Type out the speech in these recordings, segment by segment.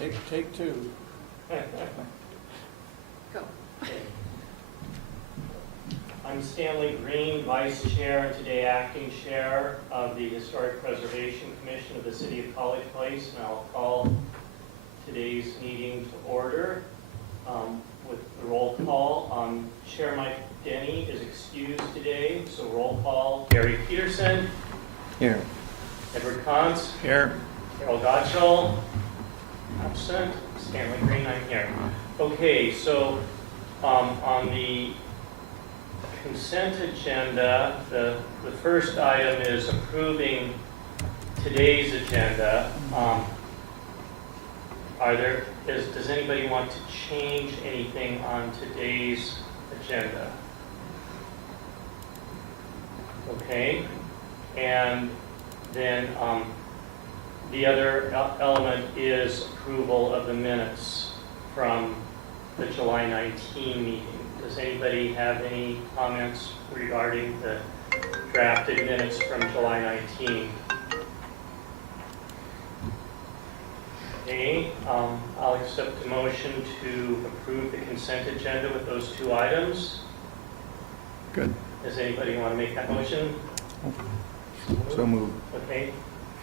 Take two. Go. I'm Stanley Green, Vice Chair and today Acting Chair of the Historic Preservation Commission of the City of College Place, and I'll call today's meeting to order with the roll call. Chair Mike Denny is excused today, so roll call. Gary Peterson. Here. Edward Kantz. Here. Carol Gottschall. Absent. Stanley Green, I'm here. Okay, so on the consent agenda, the first item is approving today's agenda. Does anybody want to change anything on today's agenda? Okay, and then the other element is approval of the minutes from the July 19 meeting. Does anybody have any comments regarding the drafted minutes from July 19? Okay, I'll accept the motion to approve the consent agenda with those two items. Good. Does anybody want to make that motion? So moved. Okay.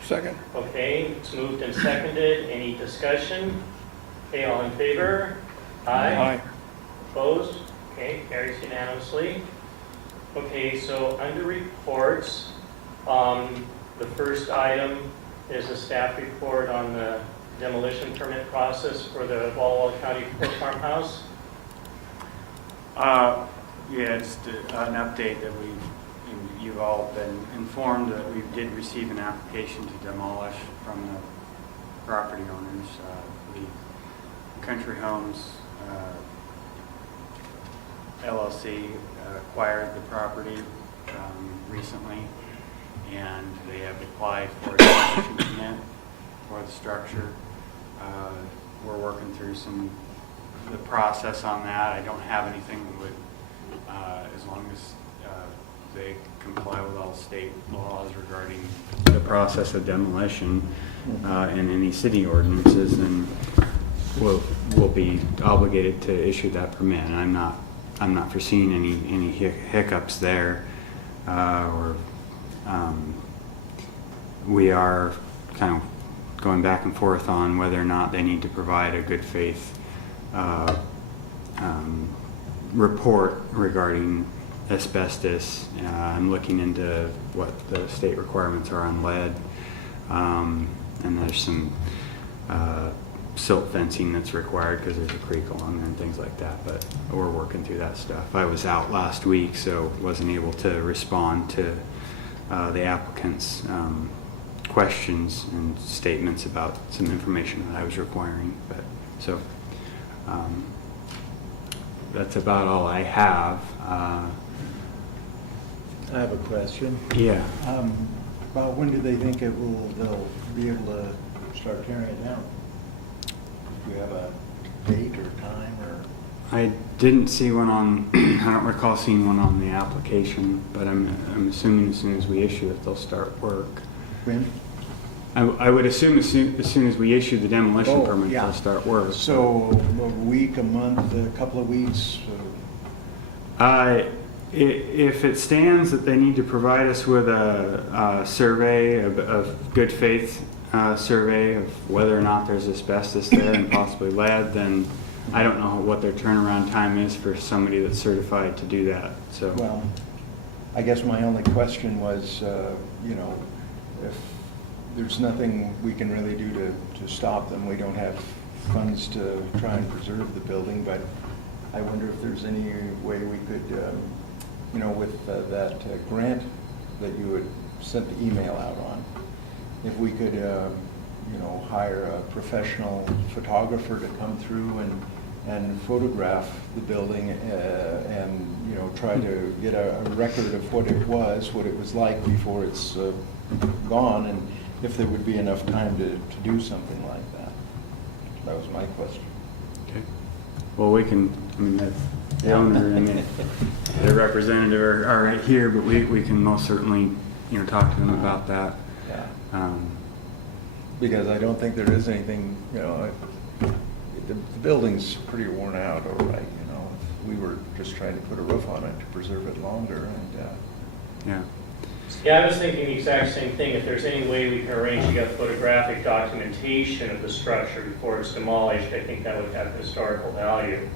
Second. Okay, it's moved and seconded. Any discussion? Okay, all in favor? Aye. Opposed? Okay, carries unanimously. Okay, so under reports, the first item is a staff report on the demolition permit process for the Walla County Port Farmhouse. Yeah, just an update that you've all been informed that we did receive an application to demolish from the property owners. The Country Homes LLC acquired the property recently, and they have applied for a demolition permit for the structure. We're working through the process on that. I don't have anything that would, as long as they comply with all state laws regarding the process of demolition and any city ordinances, then we'll be obligated to issue that permit. And I'm not foreseeing any hiccups there, we are kind of going back and forth on whether or not they need to provide a good faith report regarding asbestos. I'm looking into what the state requirements are on lead, and there's some silt fencing that's required because there's a creek along there and things like that, but we're working through that stuff. I was out last week, so wasn't able to respond to the applicant's questions and statements about some information that I was requiring, but so that's about all I have. I have a question. Yeah. About when do they think they'll be able to start tearing it down? Do you have a date or time or? I didn't see one on, I don't recall seeing one on the application, but I'm assuming as soon as we issue it, they'll start work. When? I would assume as soon as we issue the demolition permit, yeah. they'll start work. So a week, a month, a couple of weeks? If it stands that they need to provide us with a survey, of good faith survey of whether or not there's asbestos there and possibly lead, then I don't know what their turnaround time is for somebody that's certified to do that. So. Well, I guess my only question was, if there's nothing we can really do to stop them. We don't have funds to try and preserve the building, but I wonder if there's any way we could, with that grant that you had sent the email out on, if we could, hire a professional photographer to come through and photograph the building and try to get a record of what it was like before it's gone, and if there would be enough time to do something like that. That was my question. Okay. Well, we can, the owner and the representative are right here, but we can most certainly, talk to them about that. Yeah. Because I don't think there is anything, the building's pretty worn out, all right, you know. We were just trying to put a roof on it to preserve it longer, and, Yeah. Yeah, I was thinking the exact same thing. If there's any way we can arrange to get photographic documentation of the structure before it's demolished, I think that would have historical value.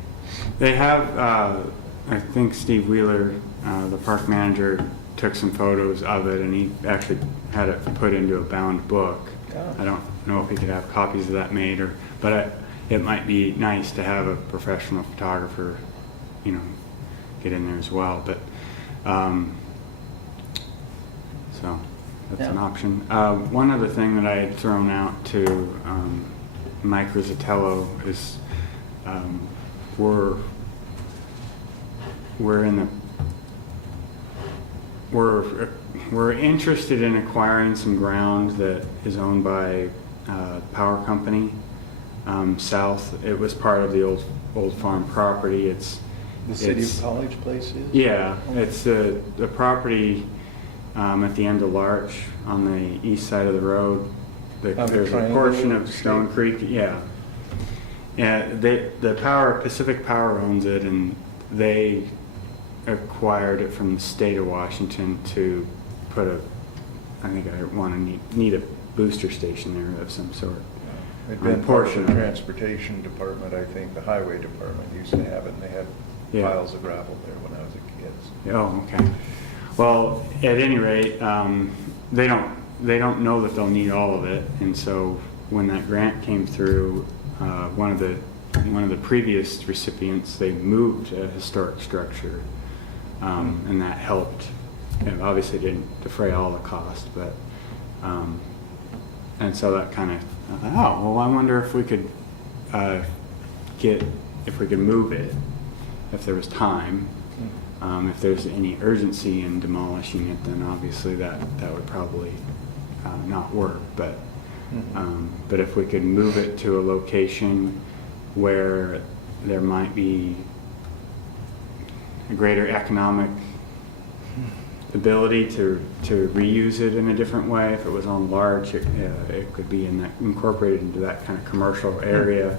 They have, I think Steve Wheeler, the park manager, took some photos of it, and he actually had it put into a bound book. Oh. I don't know if he could have copies of that made, but it might be nice to have a professional photographer, you know, get in there as well. But so that's an Yeah. option. One other thing that I had thrown out to Mike Rizzatello is we're interested in acquiring some ground that is owned by power company south. It was part of the old farm property. the City of College place is? Yeah, it's the property at the end of Larch on the east side of the road. On the There's a triangle portion of shape? Stone Creek, yeah. And Pacific Power owns it, and they acquired it from the state of Washington to put I think I want to need a booster station there of some sort. It'd been part of portion the of it. transportation department, I think, the highway department used to have it, and they had Yeah. piles of gravel there when I was a kid. Oh, okay. Well, at any rate, they don't know that they'll need all of it, and so when that grant came through, one of the previous recipients, they moved a historic structure, and that helped. It obviously didn't defray all the cost, but and so that kind of, well, I wonder if we could move it if there was time. If there's any urgency in demolishing it, then obviously that would probably not work. But but if we could move it to a location where there might be a greater economic ability to reuse it in a different way, if it was on Larch, it could be incorporated into that kind of commercial area,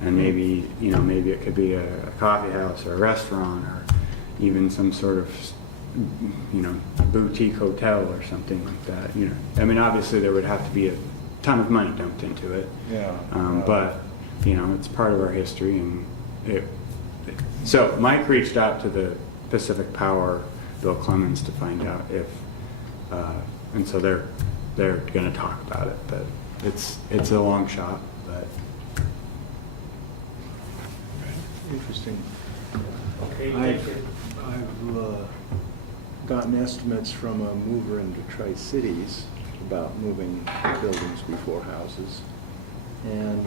and maybe it could be a coffee house or a restaurant or even some sort of boutique hotel or something like that. I mean, obviously there would have to be a ton of money dumped into it. Yeah. But it's part of our history, and so Mike reached out to the Pacific Power, Bill Clemens, to find out if, and so they're going to talk about it, but it's a long shot, but. Interesting. Okay, thank you. I've gotten estimates from a mover in Detroit Cities about moving buildings before houses, and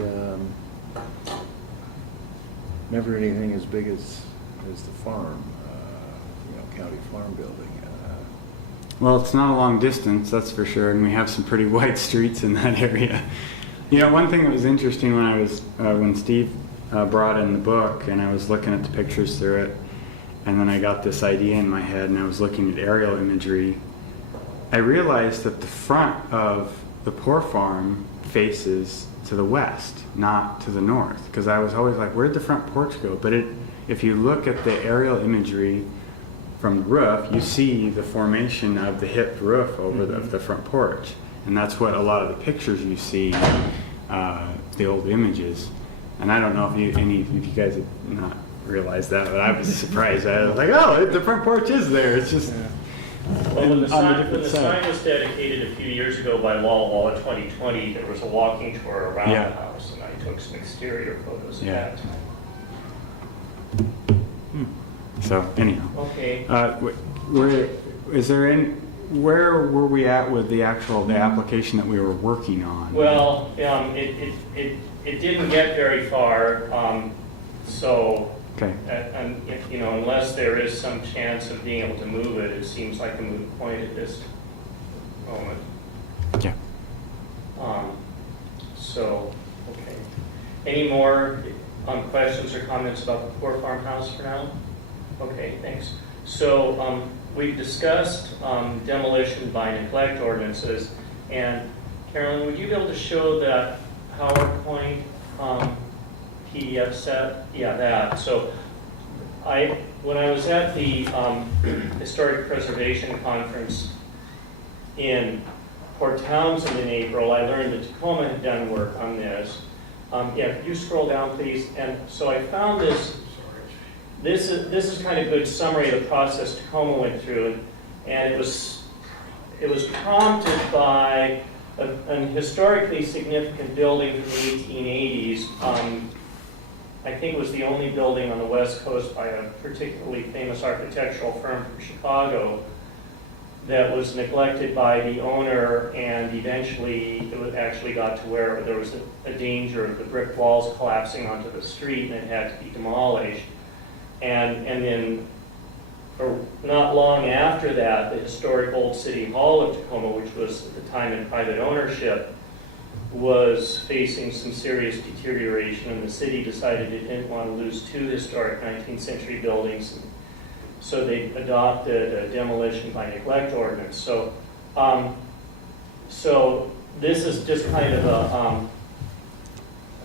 never anything as big as the farm, county farm building. Well, it's not a long distance, that's for sure, and we have some pretty wide streets in that area. One thing that was interesting when Steve brought in the book, and I was looking at the pictures through it, and then I got this idea in my head, and I was looking at aerial imagery. I realized that the front of the Poor Farm faces to the west, not to the north, because I was always like, where'd the front porch go? But if you look at the aerial imagery from the roof, you see the formation of the hipped roof over the front porch, and that's what a lot of the pictures you see, the old images. And I don't know if you guys had not realized that, but I was surprised. I was like, oh, the front porch is there. It's just Well, when the on different sign was dedicated a few years ago by Walla 2020, there was a walking tour around Yeah. the house, and I took some exterior photos of Yeah. that. So anyhow, Okay. where were we at with the application that we were working on? Well, it didn't get very far, so, Okay. unless there is some chance of being able to move it, it seems like a moot point at this moment. Yeah. So, okay. Any more questions or comments about the Poor Farmhouse for now? Okay, thanks. So we've discussed demolition by neglect ordinances, and Carolyn, would you be able to show that PowerPoint PDF set? Yeah, that. So when I was at the Historic Preservation Conference in Port Townsend in April, I learned that Tacoma had done work on this. Yeah, could you scroll down, please? And so I found this. This is kind of a good summary of the process Tacoma went through, and it was prompted by an historically significant building from the 1880s. I think it was the only building on the West Coast by a particularly famous architectural firm from Chicago that was neglected by the owner, and eventually it actually got to where there was a danger of the brick walls collapsing onto the street, and it had to be demolished. And then, not long after that, the historic Old City Hall of Tacoma, which was at the time in private ownership, was facing some serious deterioration, and the city decided it didn't want to lose two historic 19th century buildings. So they adopted a demolition by neglect ordinance. So, so this is just kind of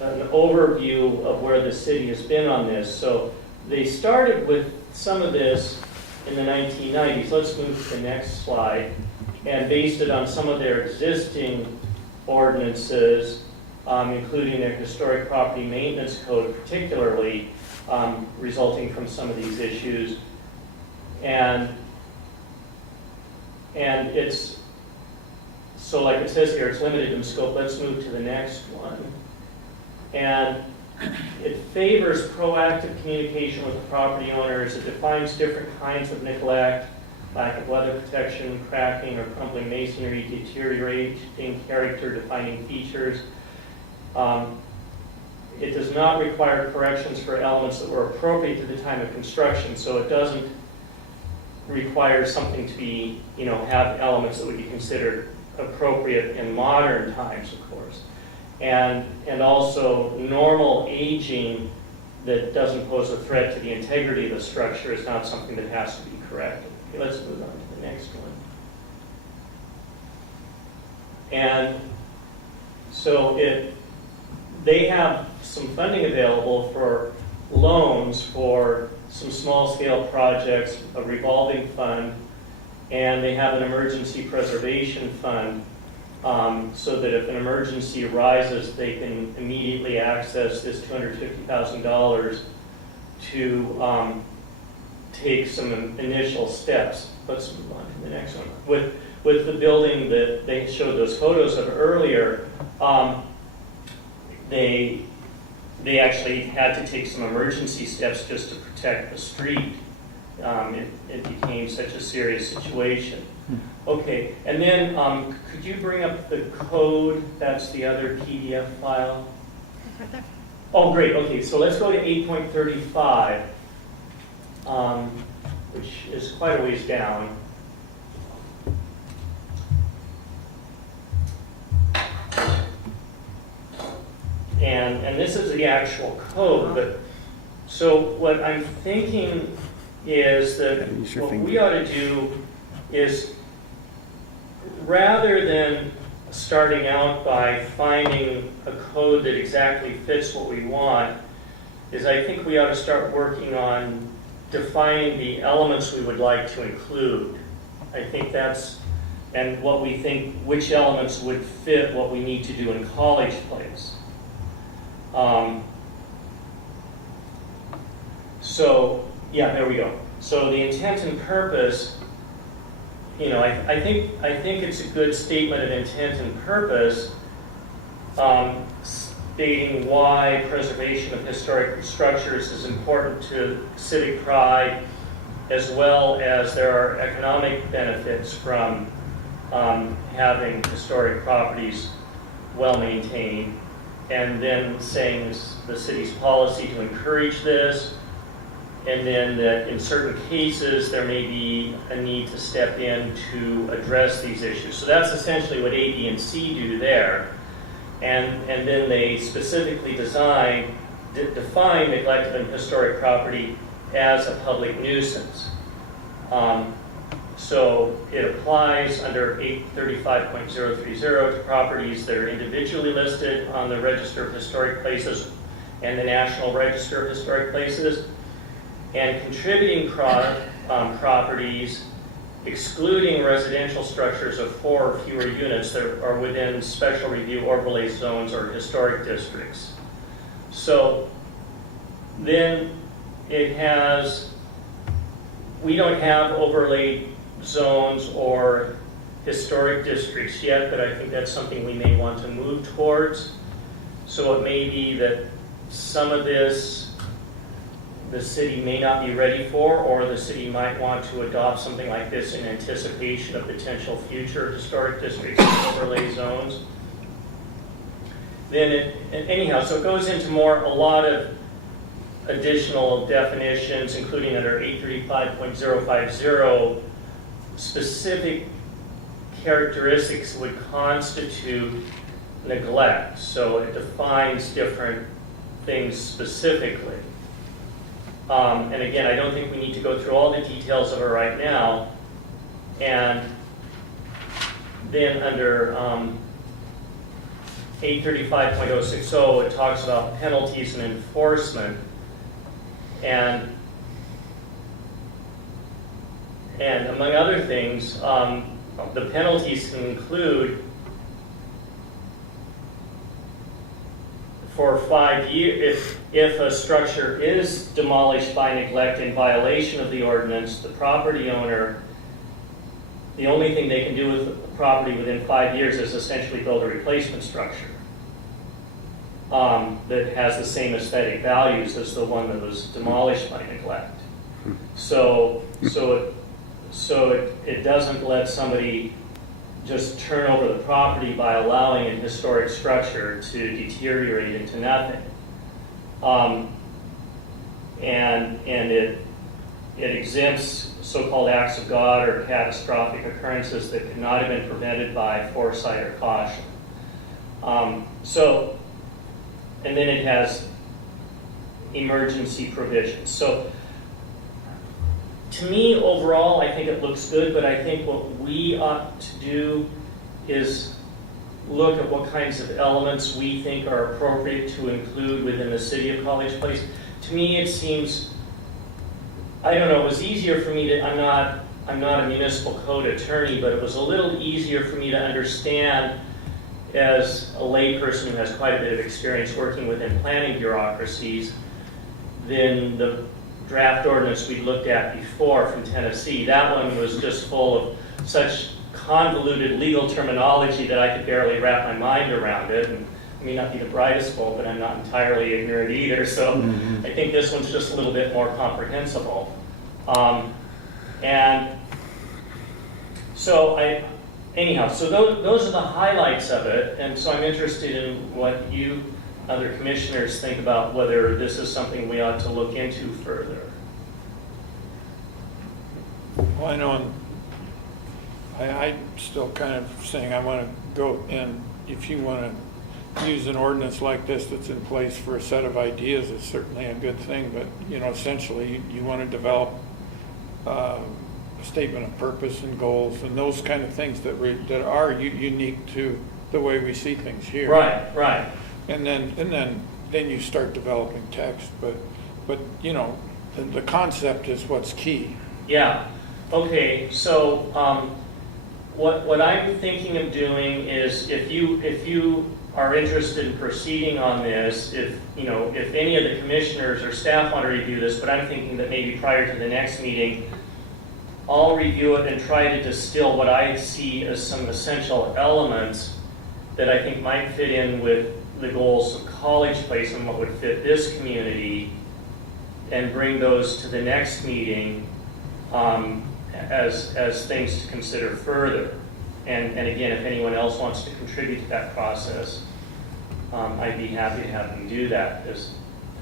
an overview of where the city has been on this. So they started with some of this in the 1990s. Let's move to the next slide. And based it on some of their existing ordinances, including their historic property maintenance code, particularly resulting from some of these issues. And it's, so like it says here, it's limited in scope. Let's move to the next one. And it favors proactive communication with the property owners. It defines different kinds of neglect, lack of weather protection, cracking or crumbling masonry, deteriorating character, defining features. It does not require corrections for elements that were appropriate to the time of construction, so it doesn't require something to be, have elements that would be considered appropriate in modern times, of course. And also normal aging that doesn't pose a threat to the integrity of the structure is not something that has to be corrected. Okay, let's move on to the next one. And so they have some funding available for loans for some small-scale projects, a revolving fund, and they have an emergency preservation fund so that if an emergency arises, they can immediately access this $250,000 to take some initial steps. Let's move on to the next one. With the building that they showed those photos of earlier, they actually had to take some emergency steps just to protect the street. It became such a serious situation. Okay, and then could you bring up the code? That's the other PDF file. Oh, great. Okay, so let's go to 8.35, which is quite a ways down. And this is the actual code, but so what I'm thinking is that what we ought to do is, rather than starting out by finding a code that exactly fits what we want, is I think we ought to start working on defining the elements we would like to include. I think that's, and what we think, which elements would fit what we need to do in College Place. So, yeah, there we go. So the intent and purpose, I think it's a good statement of intent and purpose, stating why preservation of historic structures is important to civic pride, as well as there are economic benefits from having historic properties well maintained, and then saying the city's policy to encourage this, and then that in certain cases there may be a need to step in to address these issues. So that's essentially what A, B, and C do there. And then they specifically define neglected and historic property as a public nuisance. So it applies under 835.030 to properties that are individually listed on the Register of Historic Places and the National Register of Historic Places, and contributing properties, excluding residential structures of 4 or fewer units that are within special review overlay zones or historic districts. So then it has, we don't have overlay zones or historic districts yet, but I think that's something we may want to move towards. So it may be that some of this the city may not be ready for, or the city might want to adopt something like this in anticipation of potential future historic districts and overlay zones. Then anyhow, so it goes into a lot of additional definitions, including under 835.050, specific characteristics would constitute neglect. So it defines different things specifically. And again, I don't think we need to go through all the details of it right now. And then under 835.060, it talks about penalties and enforcement. And among other things, the penalties can include for 5 years, if a structure is demolished by neglect in violation of the ordinance, the property owner, the only thing they can do with the property within 5 years is essentially build a replacement structure that has the same aesthetic values as the one that was demolished by neglect. So it doesn't let somebody just turn over the property by allowing a historic structure to deteriorate into nothing. And it exempts so-called acts of God or catastrophic occurrences that could not have been prevented by foresight or caution. And then it has emergency provisions. So to me, overall, I think it looks good, but I think what we ought to do is look at what kinds of elements we think are appropriate to include within the city of College Place. To me, it seems, I don't know, it was easier for me to, I'm not a municipal code attorney, but it was a little easier for me to understand as a layperson who has quite a bit of experience working within planning bureaucracies than the draft ordinance we looked at before from Tennessee. That one was just full of such convoluted legal terminology that I could barely wrap my mind around it. And I may not be the brightest bulb, but I'm not entirely ignorant either. So I think this one's just a little bit more comprehensible. And so anyhow, so those are the highlights of it. And so I'm interested in what you other commissioners think about whether this is something we ought to look into further. Well, I know I'm still kind of saying I want to go, and if you want to use an ordinance like this that's in place for a set of ideas, it's certainly a good thing, but essentially you want to develop a statement of purpose and goals and those kind of things that are unique to the way we see things here. Right. And then you start developing text, but the concept is what's key. Yeah. Okay. So what I'm thinking of doing is, if you are interested in proceeding on this, if any of the commissioners or staff want to review this, but I'm thinking that maybe prior to the next meeting, I'll review it and try to distill what I see as some essential elements that I think might fit in with the goals of College Place and what would fit this community, and bring those to the next meeting as things to consider further. And again, if anyone else wants to contribute to that process, I'd be happy to have them do that.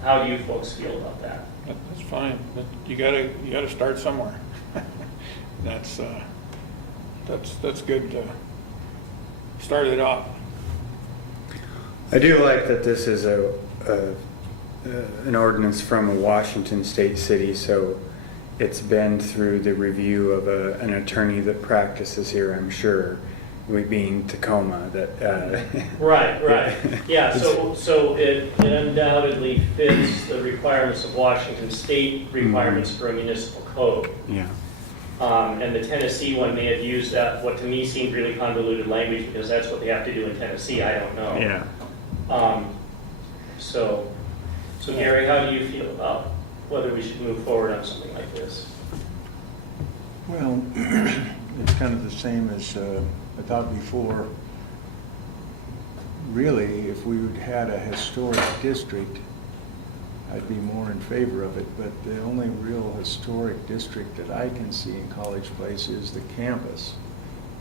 How do you folks feel about that? That's fine. But you gotta start somewhere. That's good to start it off. I do like that this is an ordinance from a Washington state city, so it's been through the review of an attorney that practices here, I'm sure. we being Tacoma, that, Right. Yeah, so it undoubtedly fits the requirements of Washington state requirements for a municipal code. Yeah. And the Tennessee one may have used that, what to me seemed really convoluted language, because that's what they have to do in Tennessee, I don't know. Yeah. So Gary, how do you feel about whether we should move forward on something like this? Well, it's kind of the same as I thought before. Really, if we had a historic district, I'd be more in favor of it, but the only real historic district that I can see in College Place is the campus.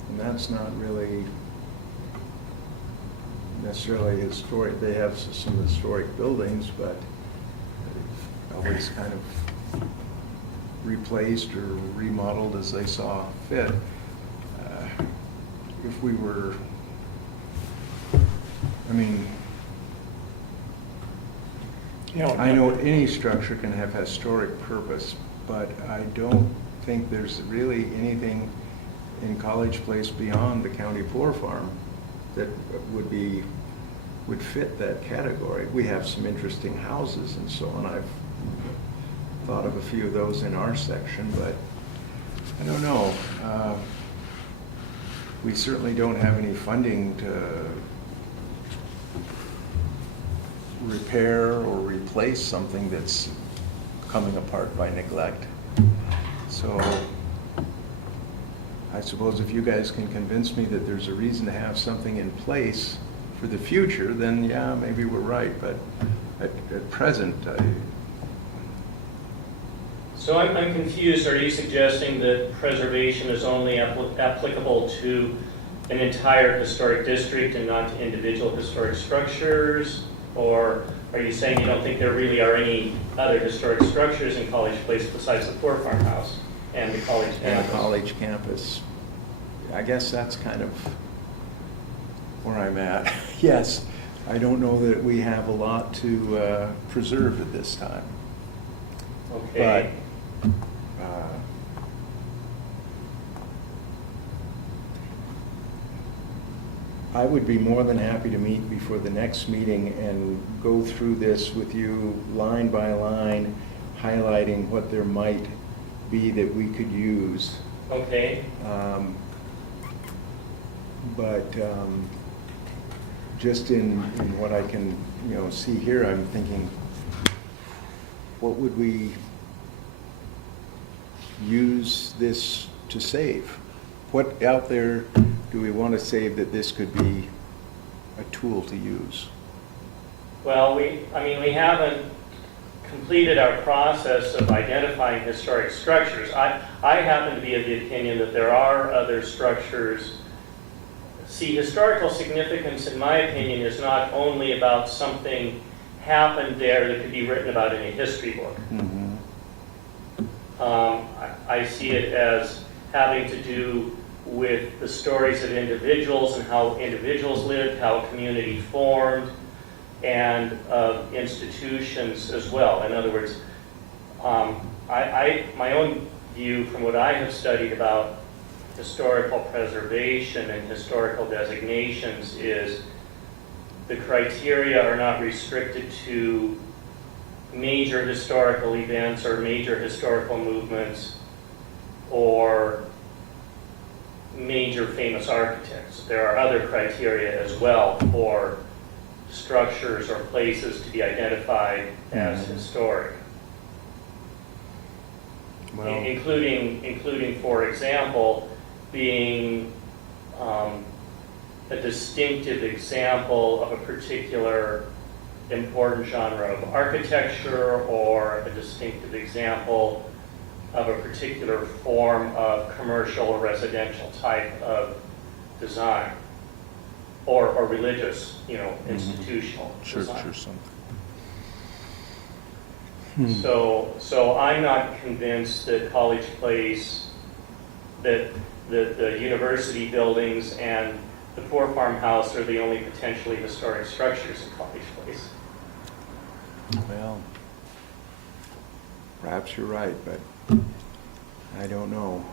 And that's not really necessarily historic. They have some historic buildings, but they've always kind of replaced or remodeled as they saw fit. If we were, I mean, I know any structure can have historic purpose, but I don't think there's really anything in College Place beyond the county poor farm that would fit that category. We have some interesting houses and so on. I've thought of a few of those in our section, but I don't know. We certainly don't have any funding to repair or replace something that's coming apart by neglect. So I suppose if you guys can convince me that there's a reason to have something in place for the future, then yeah, maybe we're right. But at present, So I'm confused. Are you suggesting that preservation is only applicable to an entire historic district and not to individual historic structures? Or are you saying you don't think there really are any other historic structures in College Place besides the poor farmhouse and the college campus? and a college campus, I guess that's kind of where I'm at. Yes, I don't know that we have a lot to preserve at this time. Okay. But I would be more than happy to meet before the next meeting and go through this with you line by line, highlighting what there might be that we could use. Okay. But just in what I can, see here, I'm thinking, what would we use this to save? What out there do we want to save that this could be a tool to use? Well, we haven't completed our process of identifying historic structures. I happen to be of the opinion that there are other structures. See, historical significance, in my opinion, is not only about something happened there that could be written about in a history book. Mm-hmm. I see it as having to do with the stories of individuals and how individuals lived, how a community formed, and of institutions as well. In other words, my own view from what I have studied about historical preservation and historical designations is the criteria are not restricted to major historical events or major historical movements or major famous architects. There are other criteria as well for structures or places to be identified as historic. Well, Including, for example, being a distinctive example of a particular important genre of architecture or a distinctive example of a particular form of commercial or residential type of design or religious, institutional church design. or something. So I'm not convinced that College Place, that the university buildings and the poor farmhouse are the only potentially historic structures in College Place. Well, perhaps you're right, but I don't know.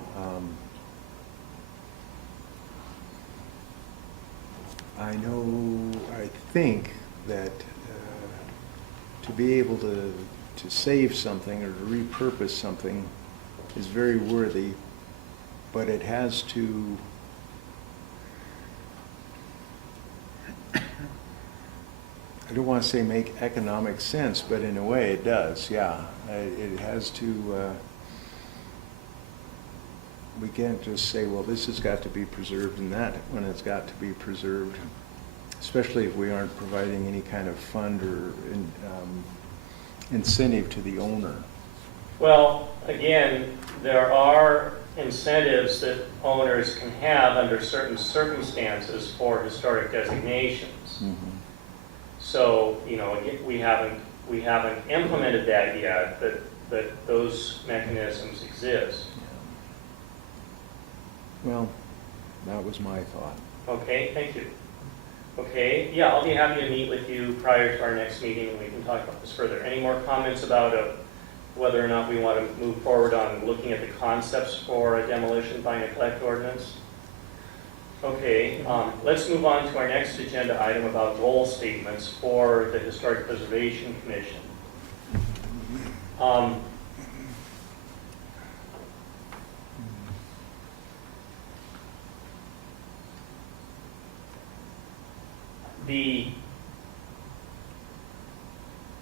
I think that to be able to save something or to repurpose something is very worthy, but it has to, I don't want to say make economic sense, but in a way it does, yeah. It has to, we can't just say, well, this has got to be preserved and that one has got to be preserved, especially if we aren't providing any kind of fund or incentive to the owner. Well, again, there are incentives that owners can have under certain circumstances for historic designations. Mm-hmm. So, again, we haven't implemented that yet, but those mechanisms exist. Well, that was my thought. Okay, thank you. Okay, yeah, I'll be happy to meet with you prior to our next meeting, and we can talk about this further. Any more comments about whether or not we want to move forward on looking at the concepts for a demolition by neglect ordinance? Okay, let's move on to our next agenda item about goal statements for the Historic Preservation Commission.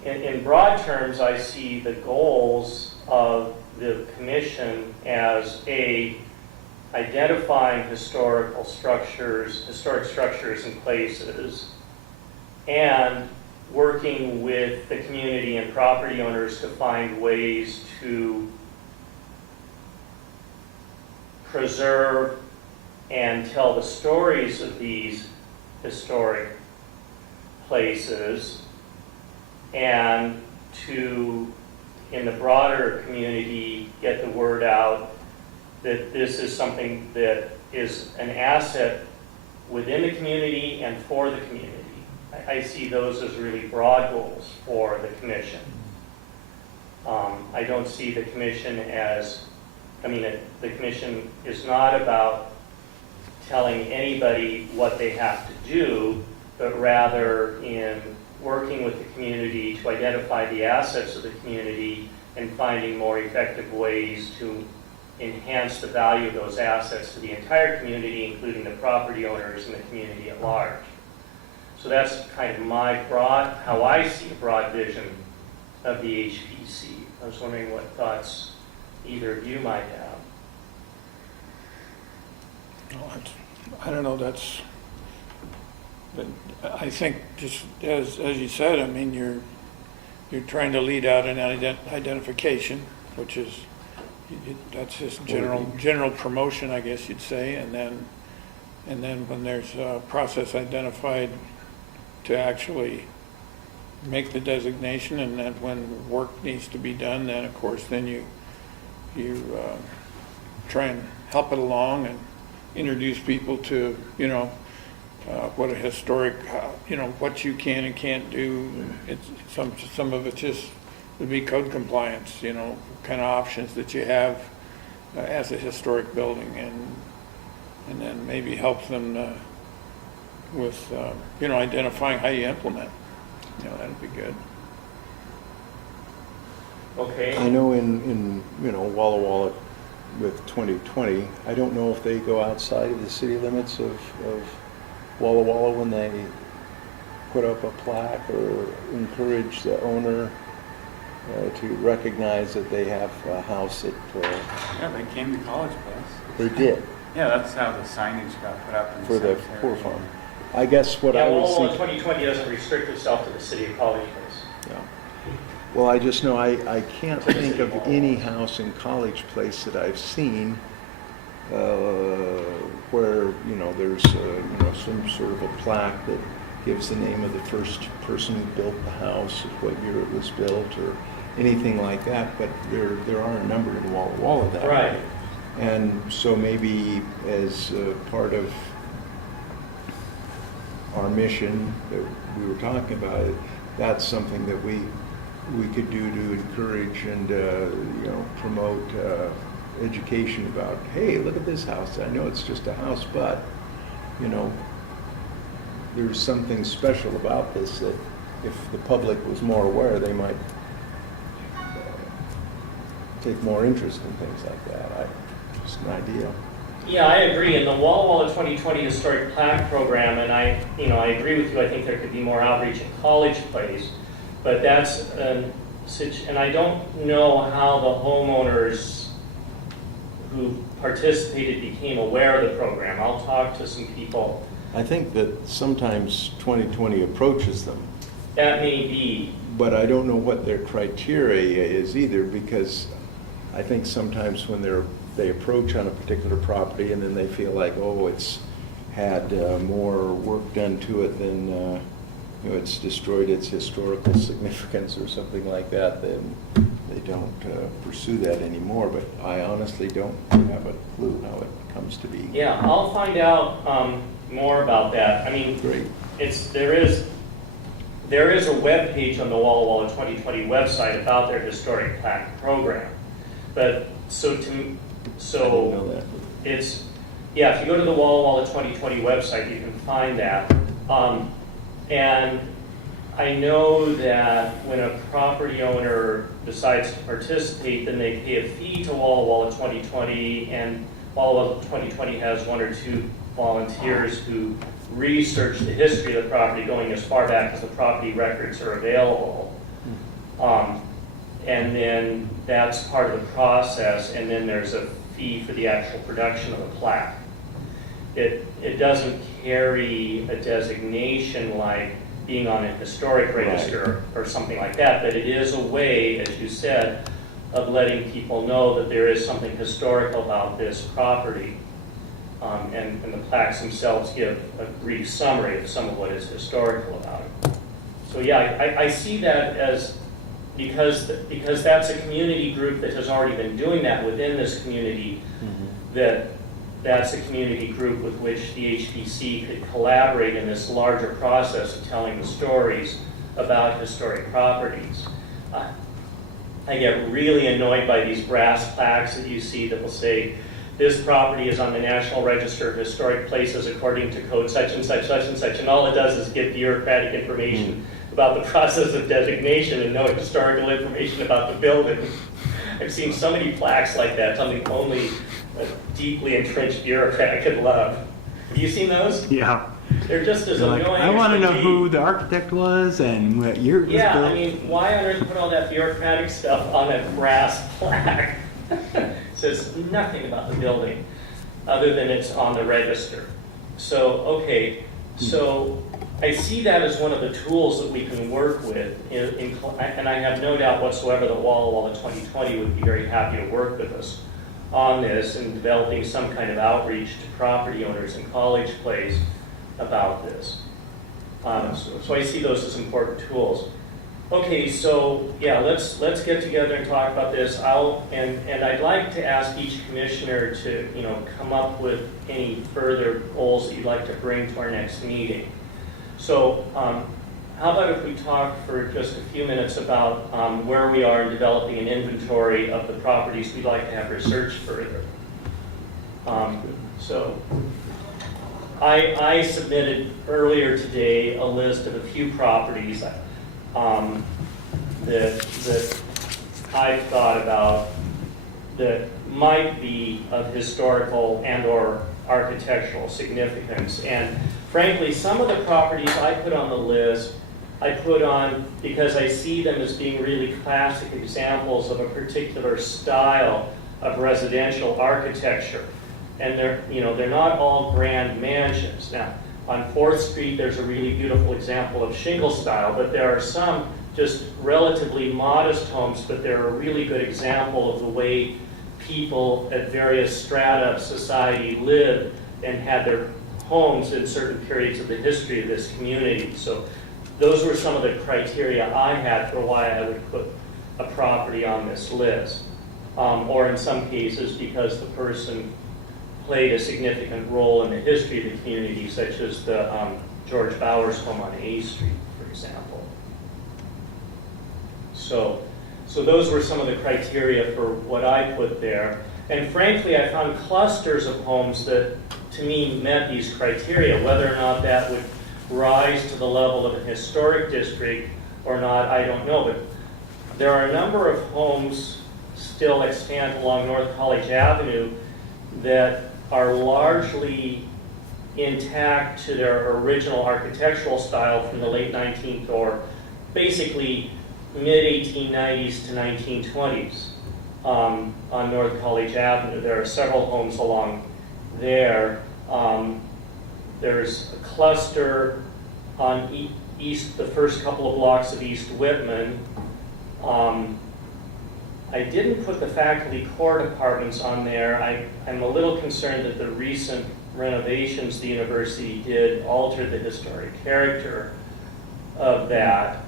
In broad terms, I see the goals of the commission as identifying historic structures and places, and working with the community and property owners to find ways to preserve and tell the stories of these historic places, and to, in the broader community, get the word out that this is something that is an asset within the community and for the community. I see those as really broad goals for the commission. I don't see the commission as, the commission is not about telling anybody what they have to do, but rather in working with the community to identify the assets of the community and finding more effective ways to enhance the value of those assets to the entire community, including the property owners and the community at large. So that's kind of how I see a broad vision of the HPC. I was wondering what thoughts either of you might have. I don't know, I think just as you said, you're trying to lead out an identification, which is, that's just general promotion, I guess you'd say, and then when there's a process identified to actually make the designation, and then when work needs to be done, then of course then you try and help it along and introduce people to what a historic, what you can and can't do. It's some of it just would be code compliance, kind of options that you have as a historic building, and then maybe help them with identifying how you implement. That'd be good. Okay. I know in Walla Walla with 2020, I don't know if they go outside of the city limits of Walla Walla when they put up a plaque or encourage the owner to recognize that they have a house at... Yeah, they came to College Place. They did. Yeah, that's how the signage got put up in For the cemetery. poor farm. I guess what I was Walla thinking... 2020 doesn't restrict itself to the city of College Place. Yeah. Well, I just know I can't think of any house in College Place that I've seen where there's some sort of a plaque that gives the name of the first person who built the house, what year it was built, or anything like that. But there are a number in Walla Walla that Right. way. And so maybe as part of our mission that we were talking about, that's something that we could do to encourage and promote education about, hey, look at this house. I know it's just a house, but there's something special about this that if the public was more aware, they might take more interest in things like that. Just an idea. Yeah, I agree. In the Walla Walla 2020 Historic Plaque Program, and I agree with you. I think there could be more outreach in College Place, but that's and I don't know how the homeowners who participated became aware of the program. I'll talk to some people. I think that sometimes 2020 approaches them. That may be. But I don't know what their criteria is either, because I think sometimes when they approach on a particular property and then they feel like, oh, it's had more work done to it than, it's destroyed its historical significance or something like that, then they don't pursue that anymore. But I honestly don't have a clue how it comes to be. Yeah, I'll find out more about that. I mean, Great. There is a web page on the Walla Walla 2020 website about their historic plaque program. But I didn't know that. it's, yeah, if you go to the Walla Walla 2020 website, you can find that. And I know that when a property owner decides to participate, then they pay a fee to Walla Walla 2020, and Walla Walla 2020 has one or two volunteers who research the history of the property going as far back as the property records are available. And then that's part of the process, and then there's a fee for the actual production of the plaque. It doesn't carry a designation like being on a historic register or something like that, but it is a way, as you said, of letting people know that there is something historical about this property. And the plaques themselves give a brief summary of some of what is historical about it. So yeah, I see that as, because that's a community group that has already been doing that within this community, that's a community group with which the HPC could collaborate in this larger process of telling the stories about historic properties. I get really annoyed by these brass plaques that you see that will say, this property is on the National Register of Historic Places according to code such and such, such and such, and all it does is give bureaucratic information about the process of designation and no historical information about the building. I've seen so many plaques like that, something only a deeply entrenched bureaucrat could love. Have you seen those? Yeah. They're just as Like, annoying. I want to as know they who be. the architect was and what year it was Yeah, built. I mean, why on earth put all that bureaucratic stuff on a brass plaque? Says nothing about the building other than it's on the register. So, okay, so I see that as one of the tools that we can work with, and I have no doubt whatsoever that Walla Walla 2020 would be very happy to work with us on this and developing some kind of outreach to property owners in College Place about this. So I see those as important tools. Okay, so yeah, let's get together and talk about this. And I'd like to ask each commissioner to come up with any further goals that you'd like to bring to our next meeting. So how about if we talk for just a few minutes about where we are in developing an inventory of the properties we'd like to have researched further. So I submitted earlier today a list of a few properties that I've thought about that might be of historical and or architectural significance. And frankly, some of the properties I put on the list, I put on because I see them as being really classic examples of a particular style of residential architecture. And they're not all grand mansions. Now, on 4th Street, there's a really beautiful example of shingle style, but there are some just relatively modest homes, but they're a really good example of the way people at various strata of society lived and had their homes in certain periods of the history of this community. So those were some of the criteria I had for why I would put a property on this list. Or in some cases, because the person played a significant role in the history of the community, such as the George Bowers home on A Street, for example. So those were some of the criteria for what I put there. And frankly, I found clusters of homes that, to me, met these criteria. Whether or not that rise to the level of a historic district or not, I don't know. But there are a number of homes still extant along North College Avenue that are largely intact to their original architectural style from the late 19th or basically mid-1890s to 1920s on North College Avenue. There are several homes along there. There's a cluster on the first couple of blocks of East Whitman. I didn't put the faculty court apartments on there. I'm a little concerned that the recent renovations the university did altered the historic character of that.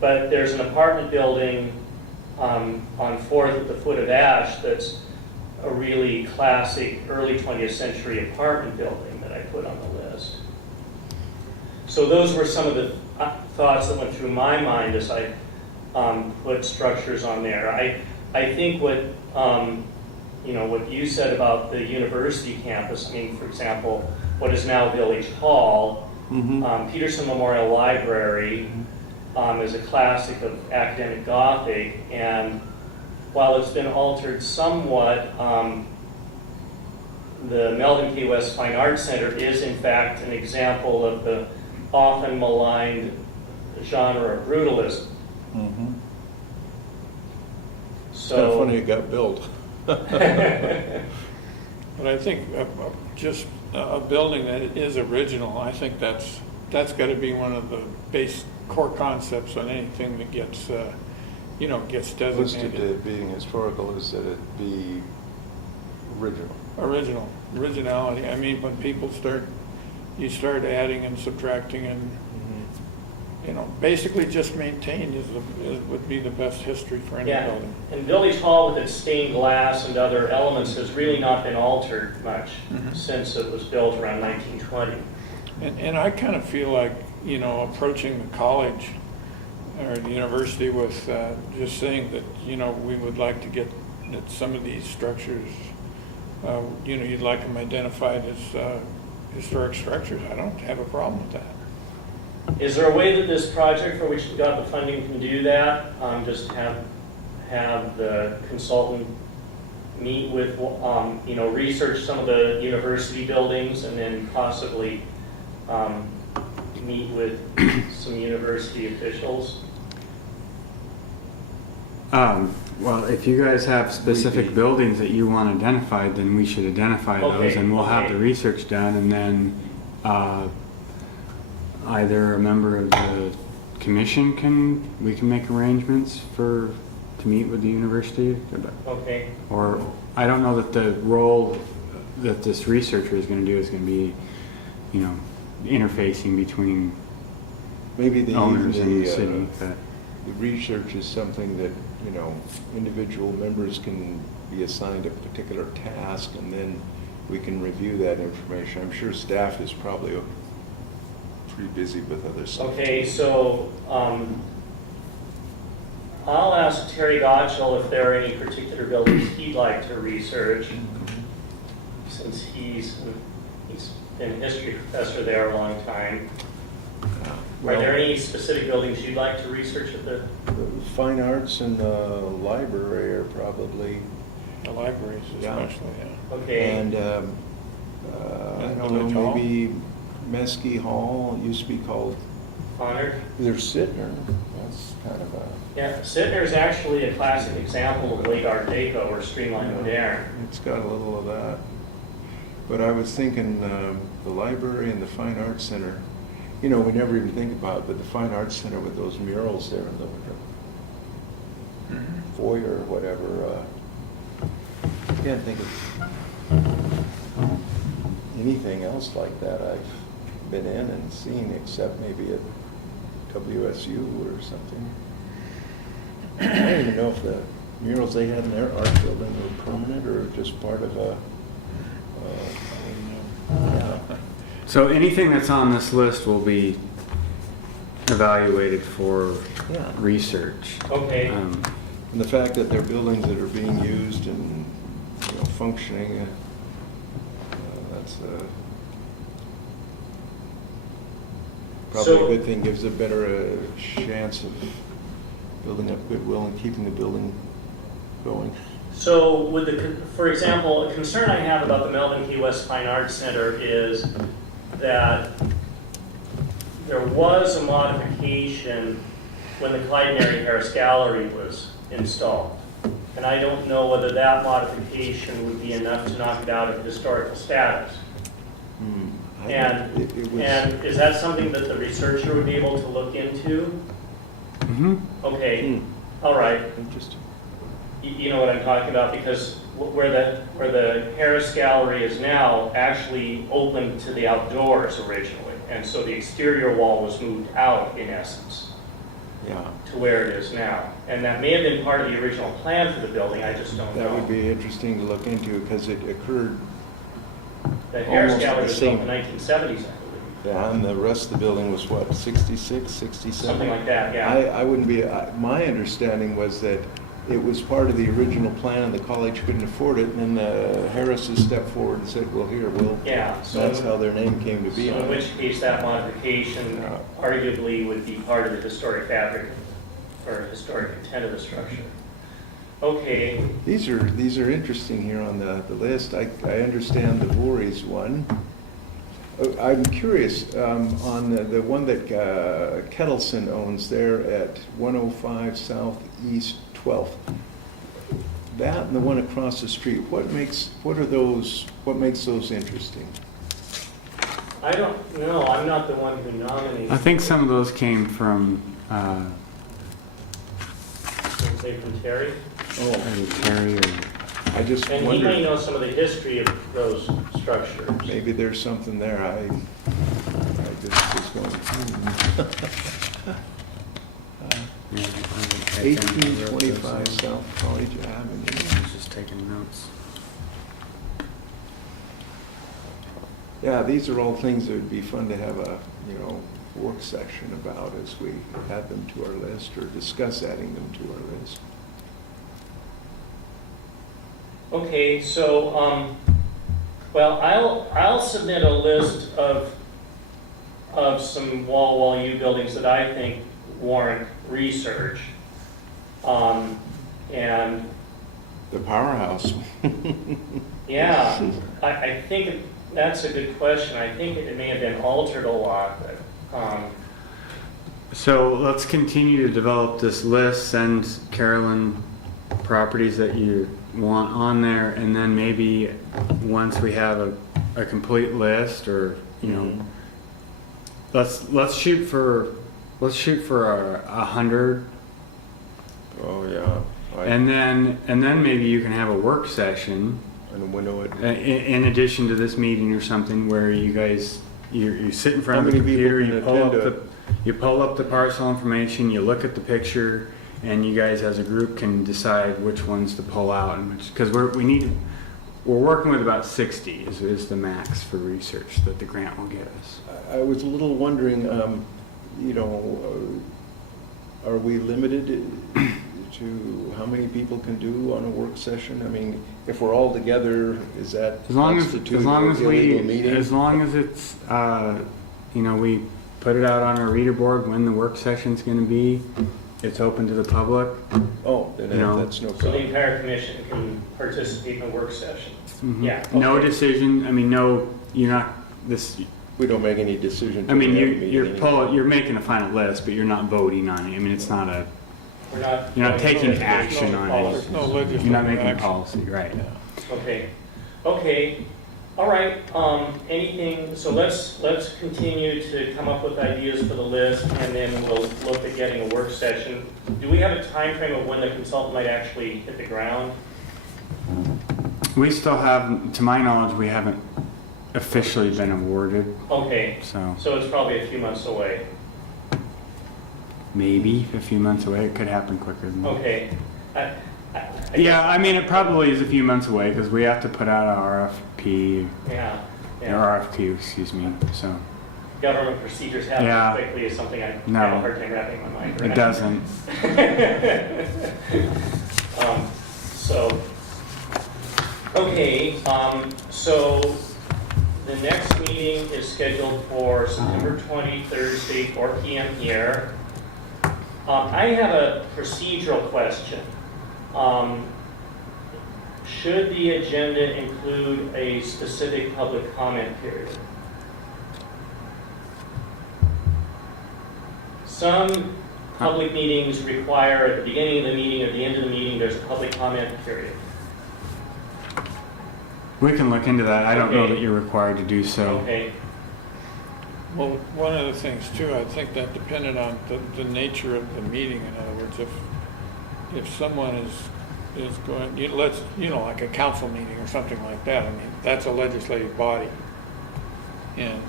But there's an apartment building on 4th at the foot of Ash that's a really classic early 20th century apartment building that I put on the list. So those were some of the thoughts that went through my mind as I put structures on there. I think what what you said about the university campus, I mean, for example, what is now Village Hall, Peterson Memorial Library is a classic of academic Gothic, and while it's been altered somewhat, the Melvin K. West Fine Arts Center is in fact an example of the often maligned genre of brutalism. It's kind of funny it got built. But I think just a building that is original, I think that's got to be one of the base core concepts on anything that gets gets designated. Listed as being historical is that it be original. Originality. I mean, when people you start adding and subtracting and basically just maintained would be the best history for any building. And Village Hall with its stained glass and other elements has really not been altered much since it was built around 1920. And I kind of feel like, approaching the college or the university with just saying that, we would like to get that some of these structures, you'd like them identified as historic structures. I don't have a problem with that. Is there a way that this project for which we got the funding can do that? Just have the consultant meet with, research some of the university buildings and then possibly meet with some university officials? Well, if you guys have specific buildings that you want identified, then we should identify those, and we'll have the research done, and then either a member of the commission we can make arrangements to meet with the university. Okay. Or I don't know that the role that this researcher is going to do is going to be, interfacing between Maybe owners and the city. the research is something that, individual members can be assigned a particular task, and then we can review that information. I'm sure staff is probably pretty busy with other stuff. Okay, so I'll ask Terry Gottschall if there are any particular buildings he'd like to research, since he's been a history professor there a long time. Are there any specific buildings you'd like to research at the Fine arts and the library are probably, The libraries especially, Okay. and I don't Village know, Hall? maybe Mesky Hall, it used to be called, Honored? there's Sittner, that's kind of a, Yeah, Sittner is actually a classic example of late Art Deco or streamlined modern. it's got a little of that. But I was thinking the library and the Fine Arts Center, we never even think about it, but the Fine Arts Center with those murals there in the foyer or whatever, I can't think of anything else like that I've been in and seen, except maybe at WSU or something. I don't even know if the murals they had in their art building were permanent or just part of a, So anything that's on this list will be evaluated for research. Okay. and the fact that they're buildings that are being used and, functioning, that's probably a So- good thing, gives a better chance of building up goodwill and keeping the building going. So with for example, a concern I have about the Melvin Key West Fine Arts Center is that there was a modification when the Clyde and Mary Harris Gallery was installed. And I don't know whether that modification would be enough to knock it out of historical status. I And, think it was- and is that something that the researcher would be able to look into? Mm-hmm. Okay, all right. Interesting. You know what I'm talking about, because where the Harris Gallery is now actually open to the outdoors originally, and so the exterior wall was moved out in essence Yeah, to where it is now. And that may have been part of the original plan for the building, I just don't know. that would be interesting to look into because it occurred, The Harris almost Gallery the was built in same. the 1970s, I believe, yeah, and the rest of the building was what, 66, 67? something like that, yeah. I wouldn't be, my understanding was that it was part of the original plan and the college couldn't afford it, and then the Harrises stepped forward and said, well, here, Yeah, so that's how their name came to be so on in it. which case that modification Yeah. arguably would be part of the historic fabric or historic intent of the structure. Okay, These are interesting here on the list. I understand the Voorhees one. I'm curious, on the one that Kettleson owns there at 105 Southeast 12th. That and the one across the street, what makes those interesting? I don't know, I'm not the one who nominated. I think some of those came from Say from Terry. Oh, Terry or I just And he may wondered, know some of the history of those structures. maybe there's something there. I just was going, 1825 South College Avenue. I was just taking notes. Yeah, these are all things that would be fun to have a, work session about as we add them to our list or discuss adding them to our list. Okay, so, well, I'll submit a list of some wall U buildings that I think warrant research. And The powerhouse. yeah, I think that's a good question. I think it may have been altered a lot, but, So let's continue to develop this list, send Carolyn properties that you want on there, and then maybe once we have a complete list, or let's shoot for 100, Oh, yeah. and then maybe you can have a work session And window it. in addition to this meeting or something where you guys you sit in front How of the many people computer, can you pull up the parcel information, you look at the picture, and you guys as a group can decide which ones to pull out, and which, because we're working with about 60 is the max for research that the grant will get us. I was a little wondering, are we limited to how many people can do on a work session? I mean, if we're all together, is that As long as constitute an illegal meeting? as long as it's we put it out on our reader board when the work session's going to be, it's open to the public. Oh, then that's no so the problem. entire commission can participate in the work session. Mhm. Yeah, No okay. decision. I mean, no, you're not this. We don't make any decision. I mean, till we have a meeting anyway. you're making a final list, but you're not voting on it. I mean, it's not a. We're not. You're not taking there's no action on it. policy. There's no legislative You're not making a action. policy, right? Okay, all right, anything, so let's continue to come up with ideas for the list, and then we'll look at getting a work session. Do we have a time frame of when the consultant might actually hit the ground? We still have, to my knowledge, we haven't officially been awarded, Okay, so so it's probably a few months away. maybe a few months away. It could happen quicker than that. Okay. Yeah, I mean, it probably is a few months away because we have to put out an RFP, Yeah, or yeah. RFQ, excuse me. So Government procedures happen Yeah. quickly is something I No. have a hard time wrapping my mind around. it doesn't. So, okay, so the next meeting is scheduled for September 20, Thursday, 4 p.m. here. I have a procedural question. Should the agenda include a specific public comment period? Some public meetings require at the beginning of the meeting or at the end of the meeting, there's a public comment period. We can look into that. I don't know Okay. that you're required to do so. Okay, Well, one of the things too, I think that depended on the nature of the meeting. In other words, if someone is going, like a council meeting or something like that, I mean, that's a legislative body. And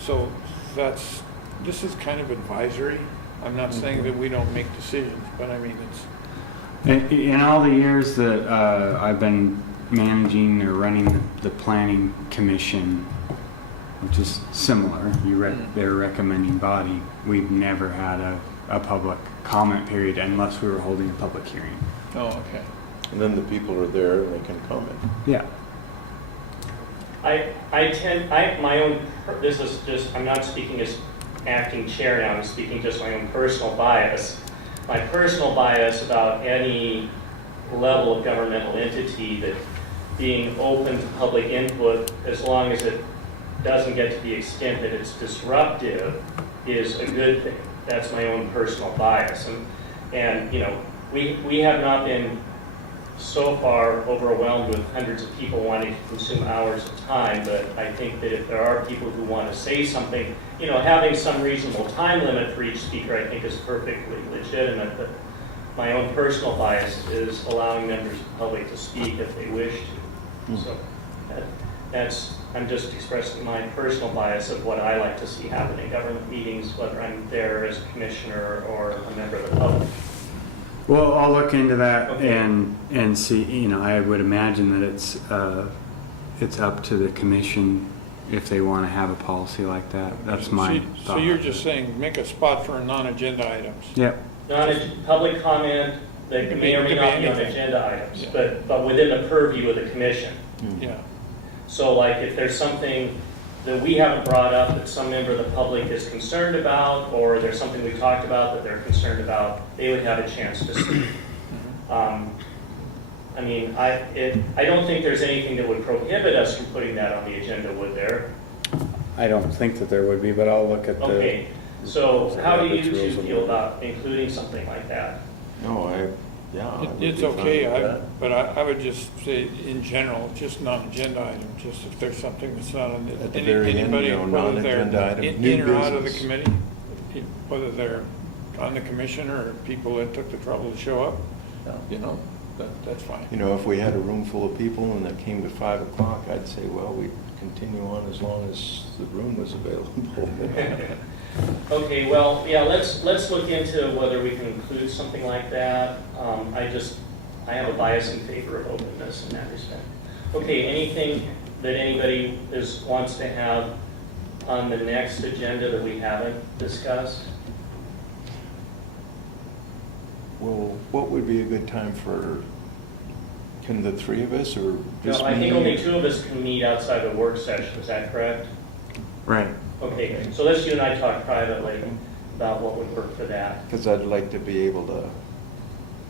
so this is kind of advisory. I'm not saying that we don't make decisions, but I mean, In all the years that I've been managing or running the planning commission, which is similar, they're a recommending body, we've never had a public comment period unless we were holding a public hearing. oh, okay. And then the people are there and they can comment. Yeah. this is just, I'm not speaking as acting chair now, I'm speaking just my own personal bias. My personal bias about any level of governmental entity that being open to public input, as long as it doesn't get to the extent that it's disruptive, is a good thing. That's my own personal bias. And we have not been so far overwhelmed with hundreds of people wanting to consume hours of time, but I think that if there are people who want to say something, having some reasonable time limit for each speaker, I think is perfectly legitimate. But my own personal bias is allowing members of the public to speak if they wish to. So I'm just expressing my personal bias of what I like to see happen in government meetings, whether I'm there as a commissioner or a member of the public. Well, I'll look into that Okay. and see. I would imagine that it's up to the commission if they want to have a policy like that. That's my So thought. you're just saying make a spot for non-agenda items. Yep. Public comment that may or may not be on anything. agenda items, Yeah. but within the purview of the commission. Yeah. So like if there's something that we haven't brought up that some member of the public is concerned about, or there's something we talked about that they're concerned about, they would have a chance to speak. I don't think there's anything that would prohibit us from putting that on the agenda, would there? I don't think that there would be, but I'll look at the. Okay, so how do you Robert's rules two of feel order. about including something like that? No, I would It's be fine okay, with that. but I would just say in general, just non-agenda item, just if there's something that's not on the. At the very end, anybody, whether they're non-agenda item, in new or out of the business. committee, whether they're on the commission or people that took the trouble to show up, that's fine. If we had a room full of people and it came to 5 o'clock, I'd say, well, we'd continue on as long as the room was available. Okay, well, yeah, let's look into whether we can include something like that. I have a bias in favor of openness in that respect. Okay, anything that anybody wants to have on the next agenda that we haven't discussed? Well, what would be a good time can the three of us or just No, I think me? only two of us can meet outside the work session, is that correct? Right. Okay, so let's you and I talk privately about what would work for that. Because I'd like to be able to,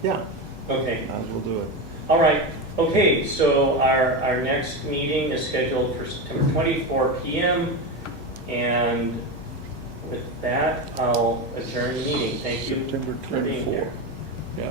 yeah, Okay. might as well do it. All right, okay, so our next meeting is scheduled for September 24 p.m. And with that, I'll adjourn the meeting. Thank you September for being 24. here. Yes.